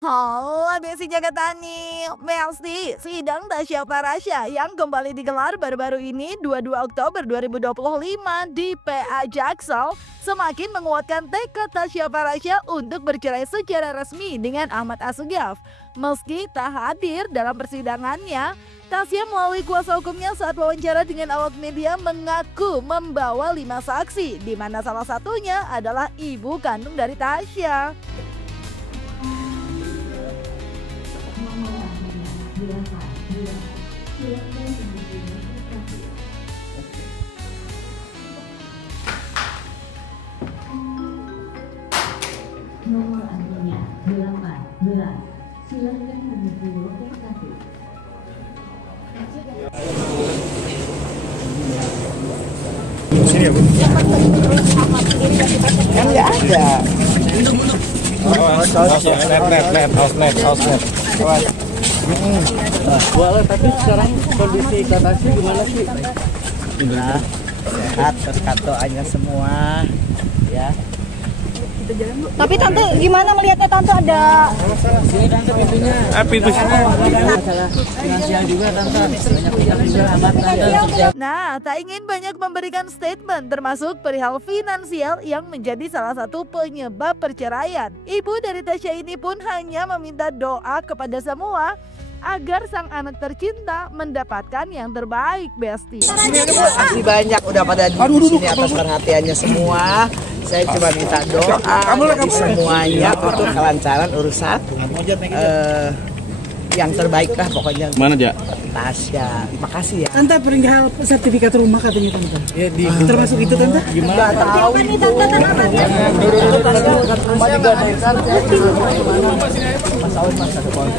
Halo, Desi Jagatani. Melsti, sidang Tasya Farasya yang kembali digelar baru-baru ini 22 Oktober 2025 di PA Jaksel semakin menguatkan tekad Tasya Farasya untuk bercerai secara resmi dengan Ahmad Assegaf. Meski tak hadir dalam persidangannya, Tasya melalui kuasa hukumnya saat wawancara dengan awak media mengaku membawa 5 saksi, di mana salah satunya adalah ibu kandung dari Tasya. Nomor antrinya 18. Silakan menuju loket 1. Sini ya Bu. Kan nggak ada. Boleh, tapi sekarang kondisi Tasya gimana sih? Nah, sehat, terkat doanya semua, ya. Tapi tante gimana melihatnya, tante ada Sini tante pintunya. Pintu sini. Masalah finansial juga tante. Banyak pihak juga amat tante. Nah, tak ingin banyak memberikan statement termasuk perihal finansial yang menjadi salah satu penyebab perceraian. Ibu dari Tasya ini pun hanya meminta doa kepada semua agar sang anak tercinta mendapatkan yang terbaik, Besti. Masih banyak udah pada di sini atas perhatiannya semua. Saya cuma minta doa dari semuanya untuk kelancaran urusan yang terbaik lah pokoknya. Mana aja? Tasya, makasih ya. Tante perihal sertifikat rumah katanya tante. Ya di Termasuk itu tante? Gimana tahu itu? Rumah digadaikan. Mas Awi masa depan.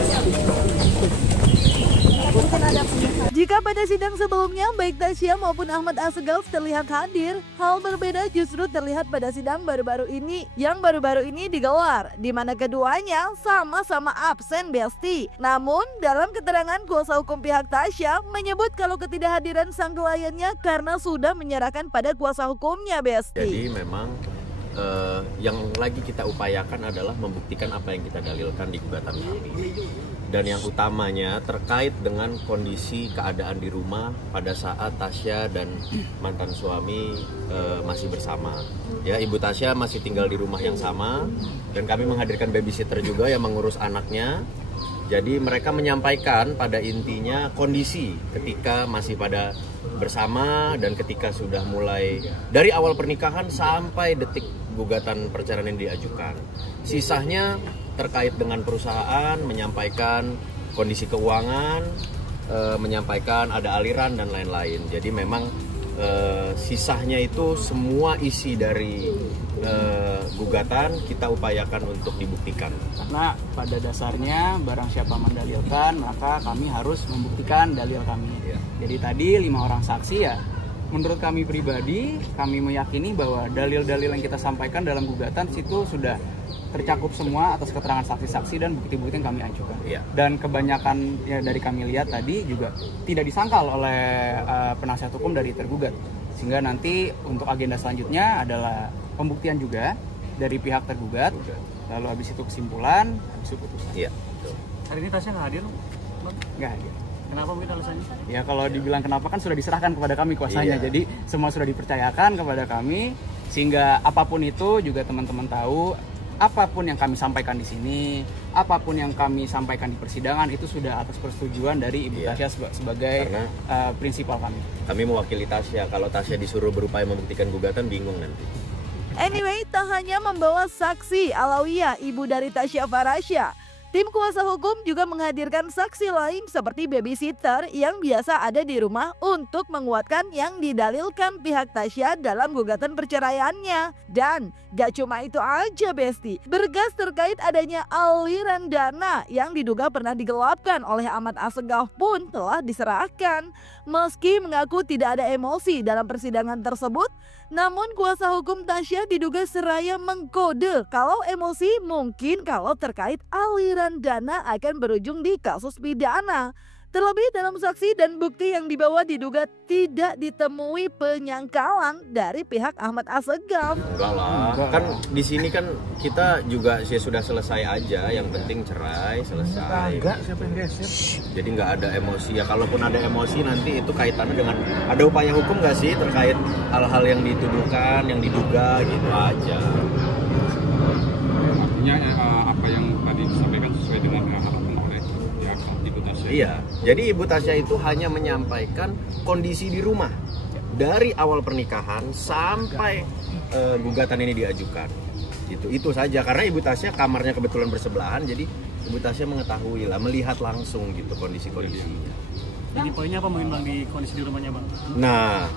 Jika pada sidang sebelumnya baik Tasya maupun Ahmad Assegaf terlihat hadir, hal berbeda justru terlihat pada sidang baru-baru ini yang baru-baru ini digelar, di mana keduanya sama-sama absen, Besti. Namun dalam keterangan kuasa hukum pihak Tasya menyebut kalau ketidakhadiran sang kliennya karena sudah menyerahkan pada kuasa hukumnya, Besti. Jadi memang yang lagi kita upayakan adalah membuktikan apa yang kita dalilkan di gugatan kami. Dan yang utamanya terkait dengan kondisi keadaan di rumah pada saat Tasya dan mantan suami masih bersama. Ya, Ibu Tasya masih tinggal di rumah yang sama dan kami menghadirkan babysitter juga yang mengurus anaknya. Jadi mereka menyampaikan pada intinya kondisi ketika masih pada bersama dan ketika sudah mulai dari awal pernikahan sampai detik gugatan perceraian yang diajukan. Sisanya terkait dengan perusahaan, menyampaikan kondisi keuangan, menyampaikan ada aliran dan lain-lain. Jadi memang sisanya itu semua isi dari gugatan kita upayakan untuk dibuktikan. Karena pada dasarnya barang siapa mendalilkan maka kami harus membuktikan dalil kami. Jadi tadi 5 orang saksi ya. Menurut kami pribadi, kami meyakini bahwa dalil-dalil yang kita sampaikan dalam gugatan situ sudah tercakup semua atas keterangan saksi-saksi dan bukti-bukti yang kami ajukan. Dan kebanyakan ya dari kami lihat tadi juga tidak disangkal oleh penasihat hukum dari tergugat. Sehingga nanti untuk agenda selanjutnya adalah pembuktian juga dari pihak tergugat. Lalu habis itu kesimpulan, habis itu putusan. Iya. Hari ini Tasya nggak hadir? Nggak hadir. Kenapa mungkin alasannya? Ya kalau dibilang kenapa kan sudah diserahkan kepada kami kuasanya. Jadi semua sudah dipercayakan kepada kami sehingga apapun itu juga teman-teman tahu, apapun yang kami sampaikan di sini, apapun yang kami sampaikan di persidangan itu sudah atas persetujuan dari Ibu Tasya sebagai prinsipal kami. Kami mewakili Tasya, kalau Tasya disuruh berupaya membuktikan gugatan bingung nanti. Anyway, tak hanya membawa saksi Alawiyah, ibu dari Tasya Farasya, tim kuasa hukum juga menghadirkan saksi lain seperti babysitter yang biasa ada di rumah untuk menguatkan yang didalilkan pihak Tasya dalam gugatan perceraiannya. Dan gak cuma itu aja, Besti, berkas terkait adanya aliran dana yang diduga pernah digelapkan oleh Ahmad Assegaf pun telah diserahkan. Meski mengaku tidak ada emosi dalam persidangan tersebut, namun kuasa hukum Tasya diduga seraya mengkode kalau emosi mungkin kalau terkait aliran dana akan berujung di kasus pidana. Terlebih dalam saksi dan bukti yang dibawa diduga tidak ditemui penyangkalan dari pihak Ahmad Assegaf. Enggak lah, kan di sini kan kita juga sudah selesai aja, yang penting cerai selesai. Jadi nggak ada emosi ya, kalaupun ada emosi nanti itu kaitannya dengan ada upaya hukum nggak sih terkait hal-hal yang dituduhkan, yang diduga gitu aja. Artinya apa yang tadi disampaikan sesuai dengan harapan oleh ya Ibu Tasya. Iya, jadi Ibu Tasya itu hanya menyampaikan kondisi di rumah dari awal pernikahan sampai gugatan ini diajukan. Itu saja, karena Ibu Tasya kamarnya kebetulan bersebelahan, jadi Ibu Tasya mengetahui lah, melihat langsung gitu kondisi-kondisinya. Jadi poinnya apa mungkin Bang di kondisi di rumahnya Bang? Nah,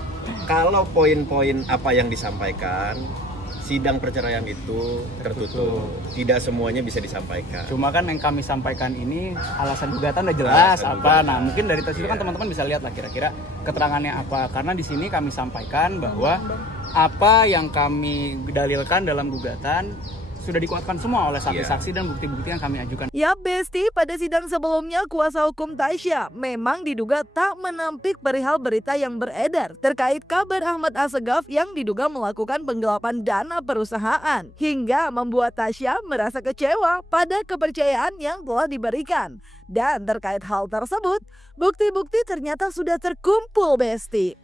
kalau poin-poin apa yang disampaikan, sidang perceraian itu tertutup, tidak semuanya bisa disampaikan. Cuma kan yang kami sampaikan ini alasan gugatan udah jelas Alasan apa. gugatan. Nah, mungkin dari situ kan teman-teman bisa lihat lah kira-kira keterangannya apa. Karena di sini kami sampaikan bahwa apa yang kami dalilkan dalam gugatan sudah dikuatkan semua oleh saksi-saksi dan bukti-bukti yang kami ajukan. Ya Besti, pada sidang sebelumnya kuasa hukum Tasya memang diduga tak menampik perihal berita yang beredar terkait kabar Ahmad Assegaf yang diduga melakukan penggelapan dana perusahaan hingga membuat Tasya merasa kecewa pada kepercayaan yang telah diberikan. Dan terkait hal tersebut, bukti-bukti ternyata sudah terkumpul Besti.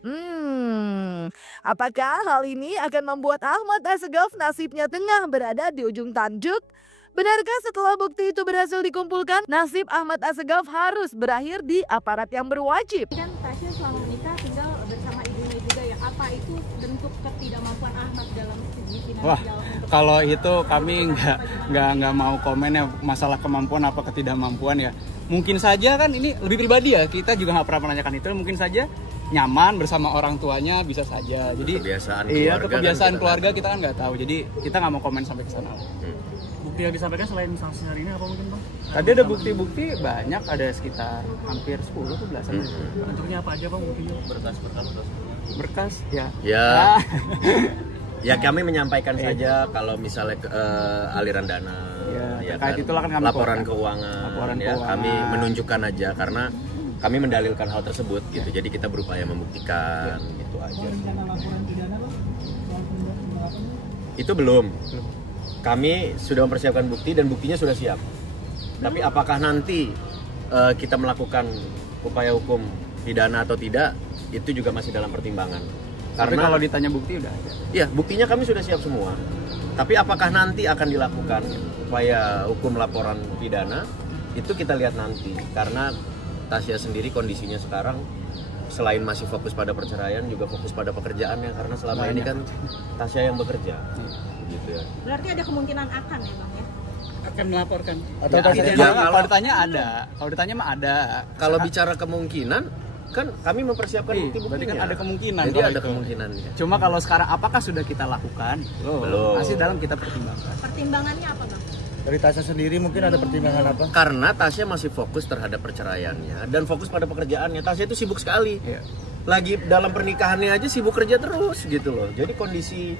Apakah hal ini akan membuat Ahmad Assegaf nasibnya tengah berada di ujung tanduk? Benarkah setelah bukti itu berhasil dikumpulkan, nasib Ahmad Assegaf harus berakhir di aparat yang berwajib? Kan Tasya selama menikah tinggal bersama ibunya juga ya. Apa itu bentuk ketidakmampuan Ahmad dalam segi finansial? Wah, kalau itu kami nggak mau komen ya masalah kemampuan apa ketidakmampuan ya. Mungkin saja kan ini lebih pribadi ya, kita juga nggak pernah menanyakan itu. Mungkin saja nyaman bersama orang tuanya bisa saja. Jadi Kebiasaan iya, keluarga kebiasaan kan keluarga kita kan nggak tahu. Jadi kita nggak mau komen sampai ke sana. Bukti yang disampaikan selain saksi hari ini apa mungkin Bang? Tadi ada bukti-bukti banyak, ada sekitar hampir 10 atau belasan. Bentuknya apa aja Bang buktinya? Berkas ya. Ya. Ya kami menyampaikan saja kalau misalnya aliran dana, Ya, terkait itulah kan kami laporan keluarkan. keuangan, Laporan ya, keuangan. kami menunjukkan aja karena kami mendalilkan hal tersebut gitu. Jadi kita berupaya membuktikan gitu aja. Itu belum. Kami sudah mempersiapkan bukti dan buktinya sudah siap. Tapi apakah nanti kita melakukan upaya hukum pidana atau tidak, itu juga masih dalam pertimbangan. Tapi kalau ditanya bukti udah ada. Ya, buktinya kami sudah siap semua. Tapi apakah nanti akan dilakukan upaya hukum laporan pidana, itu kita lihat nanti. Karena Tasya sendiri kondisinya sekarang selain masih fokus pada perceraian, juga fokus pada pekerjaannya. Karena selama ini kan Tasya yang bekerja. Gitu ya. Berarti ada kemungkinan akan ya Bang ya? Akan melaporkan. Atau Ya, Tasya kalau kalau- ditanya ada. Kalau ditanya mah ada. Kalau bicara kemungkinan, kan kami mempersiapkan Iya, bukti-buktinya. berarti kan ada kemungkinan Jadi kalau ada itu. kemungkinannya. Cuma kalau sekarang apakah sudah kita lakukan? Belum. Masih dalam kita pertimbangkan. Pertimbangannya apa Bang? Dari Tasya sendiri mungkin ada pertimbangan apa? Karena Tasya masih fokus terhadap perceraiannya dan fokus pada pekerjaannya. Tasya itu sibuk sekali. Iya. Lagi dalam pernikahannya aja sibuk kerja terus gitu loh. Jadi kondisi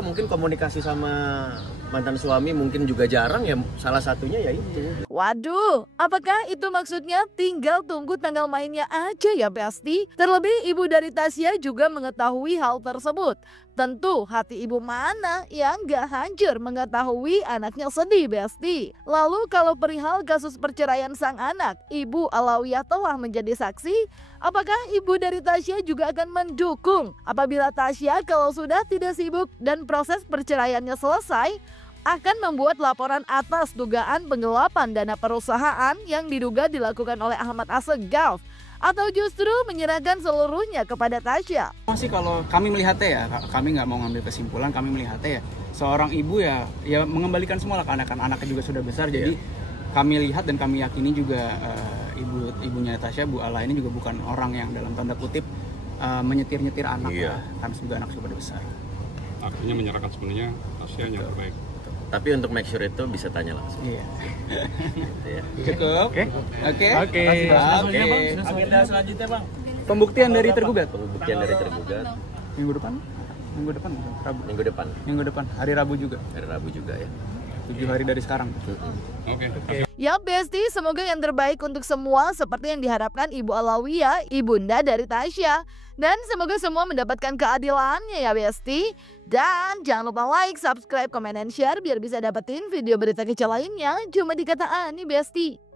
mungkin komunikasi sama mantan suami mungkin juga jarang ya, salah satunya ya itu. Waduh, apakah itu maksudnya tinggal tunggu tanggal mainnya aja ya Besti? Terlebih ibu dari Tasya juga mengetahui hal tersebut. Tentu hati ibu mana yang gak hancur mengetahui anaknya sedih Besti. Lalu kalau perihal kasus perceraian sang anak, Ibu Alawiyah telah menjadi saksi. Apakah ibu dari Tasya juga akan mendukung apabila Tasya kalau sudah tidak sibuk dan proses perceraiannya selesai akan membuat laporan atas dugaan penggelapan dana perusahaan yang diduga dilakukan oleh Ahmad Assegaf, atau justru menyerahkan seluruhnya kepada Tasya? Masih kalau kami melihatnya ya, kami nggak mau ngambil kesimpulan, kami melihatnya ya seorang ibu ya mengembalikan semua lah ke anaknya juga sudah besar. Jadi kami lihat dan kami yakini juga ibunya Tasya, Bu Ala ini juga bukan orang yang dalam tanda kutip menyetir-nyetir anak lah, karena juga anak sudah besar. Artinya menyerahkan sepenuhnya Tasya yang terbaik. Tapi untuk make sure itu bisa tanya langsung. Iya. Gitu ya. Cukup. Oke. Agenda selanjutnya Bang. Pembuktian dari tergugat. Pembuktian dari tergugat Minggu depan? Rabu. minggu depan, Minggu depan. Hari Rabu juga. hari Rabu juga ya. 7 hari dari sekarang. Oke. Ya Besti, semoga yang terbaik untuk semua seperti yang diharapkan Ibu Alawiyah, ibunda dari Tasya. Dan semoga semua mendapatkan keadilannya ya Besti. Dan jangan lupa like, subscribe, comment, dan share biar bisa dapetin video berita kece lainnya cuma di Kata Ani Besti.